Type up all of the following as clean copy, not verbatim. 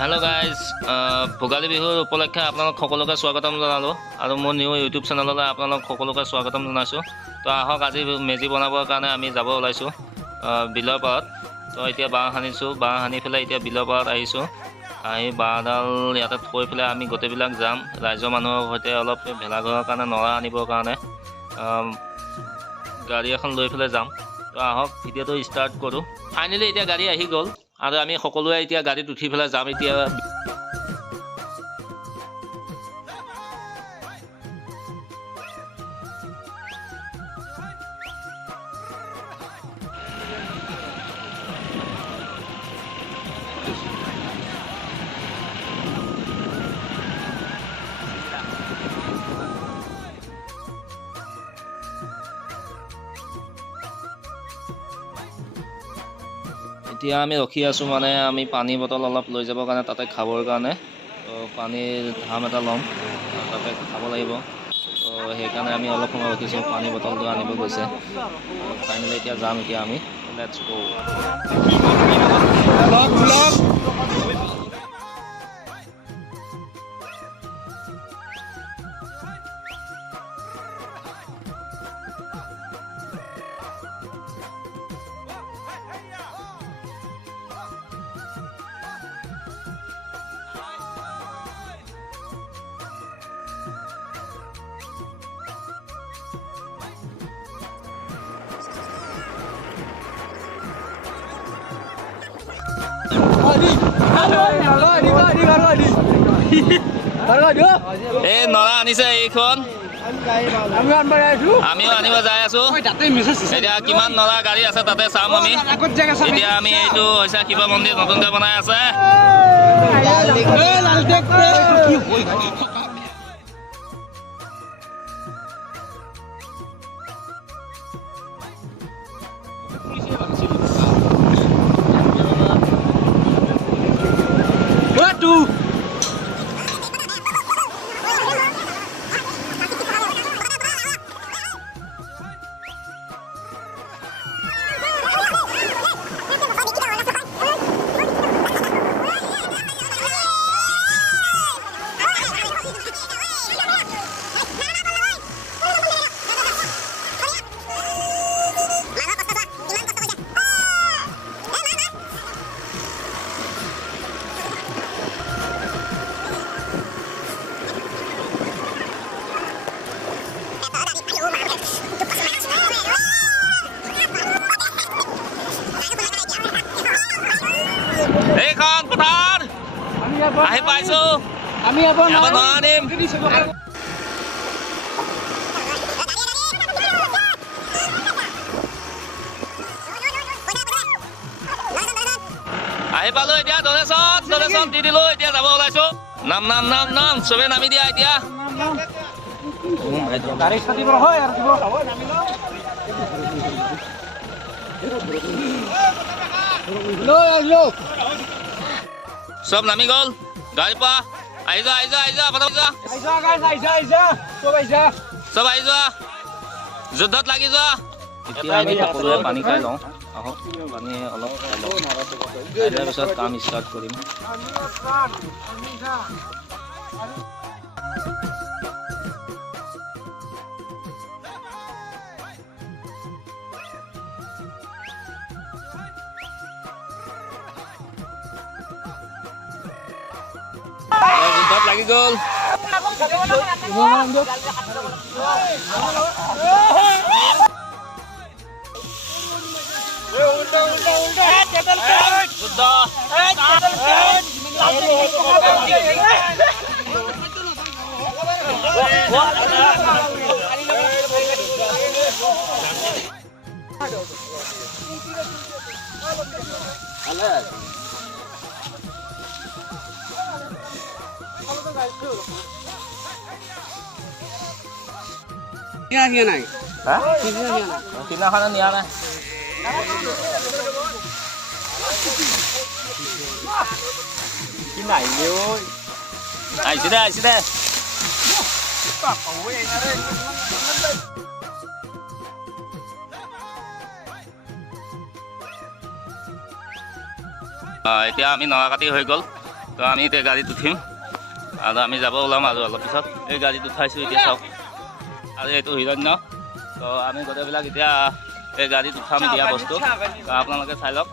Hello' guys, Bhogali বিহুৰ উপলক্ষে আপোনালোক সকলোকে স্বাগতম জনালোঁ আৰু মোৰ নিউ ইউটিউব চেনেললৈ আপোনালোক সকলোকে স্বাগতম জনাইছোঁ। তো আহক, আজি মেজি বনাবৰ কাৰণে আমি যাব ওলাইছোঁ বিলৰ পাৰত। তো এতিয়া বাঁহ সানিছোঁ, বাঁহ সানি পেলাই এতিয়া বিলৰ পাৰত আহিছোঁ। আহি বাঁহডাল ইয়াতে থৈ পেলাই আমি গোটেইবিলাক যাম ৰাইজৰ মানুহৰ সৈতে অলপ ভেলাঘৰৰ কাৰণে নৰা আনিবৰ কাৰণে গাড়ী এখন লৈ পেলাই যাম। তো আহক ভিডিঅ'টো ষ্টাৰ্ট কৰোঁ। ফাইনেলি এতিয়া গাড়ী আহি গ'ল আৰু আমি সকলোৱে এতিয়া গাড়ীত উঠি পেলাই যাম এতিয়া। এতিয়া আমি ৰখি আছোঁ, মানে আমি পানী বটল অলপ লৈ যাবৰ কাৰণে তাতে খাবৰ কাৰণে। তো পানীৰ ধাম এটা ল'ম, তাতে খাব লাগিব। তো সেইকাৰণে আমি অলপ সময় ৰখিছোঁ, পানী বটলটো আনিব গৈছে। ফাইনেলি এতিয়া যাম এতিয়া আমি। লেটছ গো। এই নৰা আনিছে এইখন, আমিও আনিব যাই আছোঁ। এতিয়া কিমান নৰা গাড়ী আছে তাতে চাম আমি। এতিয়া আমি এইটো হৈছে শিৱ মন্দিৰ নতুনকৈ বনাই আছে। এইখন পথাৰ আহি পাইছোঁ, আমি নৰা আনিম। আহি পালোঁ এতিয়া ডনেশ্যন দি দিলোঁ। এতিয়া যাব ওলাইছোঁ। নাম চবে নামি দিয়া এতিয়া। চব নামি গ'ল গাড়ীৰ পৰা। আহি যোৱা চব আহি যোৱা, যুদ্ধত লাগি যোৱা। এতিয়া আমি সকলোৱে পানী খাই লওঁ। আহক, পানী অলপ খাই লওঁ, খাই লোৱাৰ পিছত কাম ষ্টাৰ্ট কৰিম। যুদ্ধত লাগি গ'ল। সিদিনাখনে নিয়া নাই। আহিছে দে এতিয়া আমি নৰা কাটি হৈ গ'ল তো আমি এতিয়া গাড়ীত উঠিম আৰু আমি যাব ওলাম আৰু অলপ পিছত এই গাড়ীত উঠাইছোঁ এতিয়া চাওক আৰু এইটো হিৰণ্য তো আমি গোটেইবিলাক এতিয়া এই গাড়ীত উঠাম দিয়া বস্তু তো আপোনালোকে চাই লওক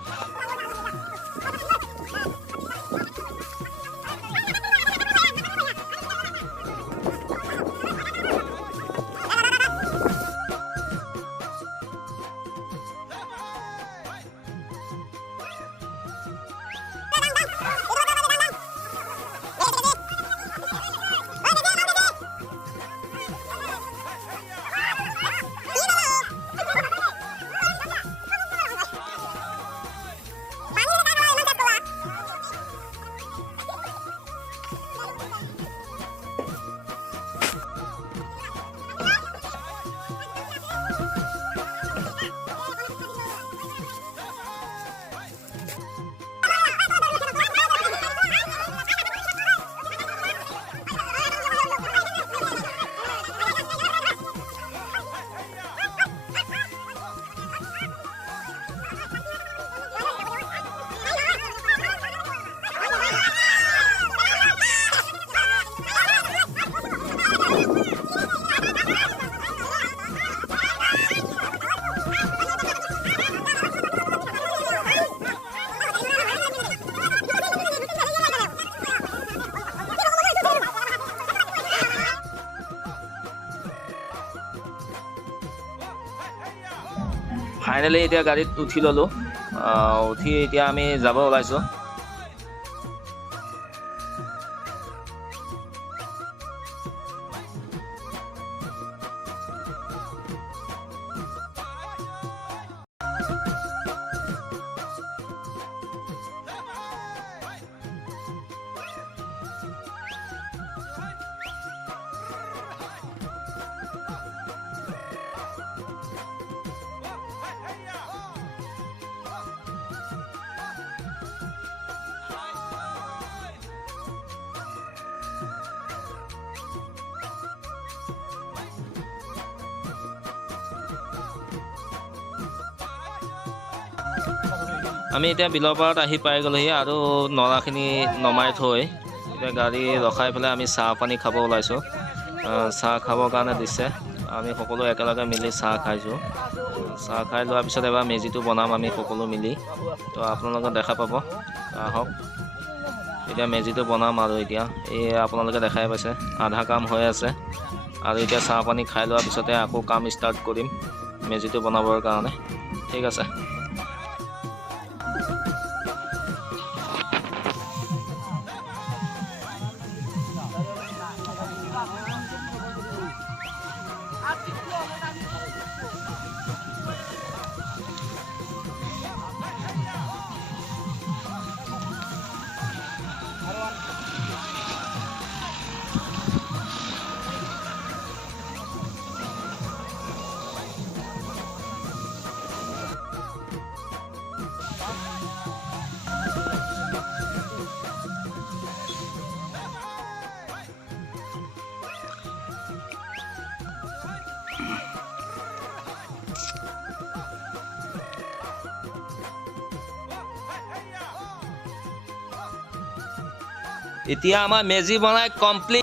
ফাইনেলি এতিয়া গাড়ীত উঠি ল'লোঁ উঠি এতিয়া আমি যাব ওলাইছোঁ আমি এতিয়া বিলৰ পাৰত আহি পাই গ'লোহি আৰু নৰাখিনি নমাই থৈ এতিয়া গাড়ী ৰখাই পেলাই আমি চাহ পানী খাব ওলাইছোঁ চাহ খাবৰ কাৰণে দিছে আমি সকলো একেলগে মিলি চাহ খাইছোঁ চাহ খাই লোৱাৰ পিছত এবাৰ মেজিটো বনাম আমি সকলো মিলি তো আপোনালোকে দেখা পাব আহক এতিয়া মেজিটো বনাম আৰু এতিয়া এই আপোনালোকে দেখাই পাইছে আধা কাম হৈ আছে আৰু এতিয়া চাহ পানী খাই লোৱাৰ পিছতে আকৌ কাম ষ্টাৰ্ট কৰিম মেজিটো বনাবৰ কাৰণে ঠিক আছে এতিয়া আমাৰ মেজি বনাই কমপ্লিট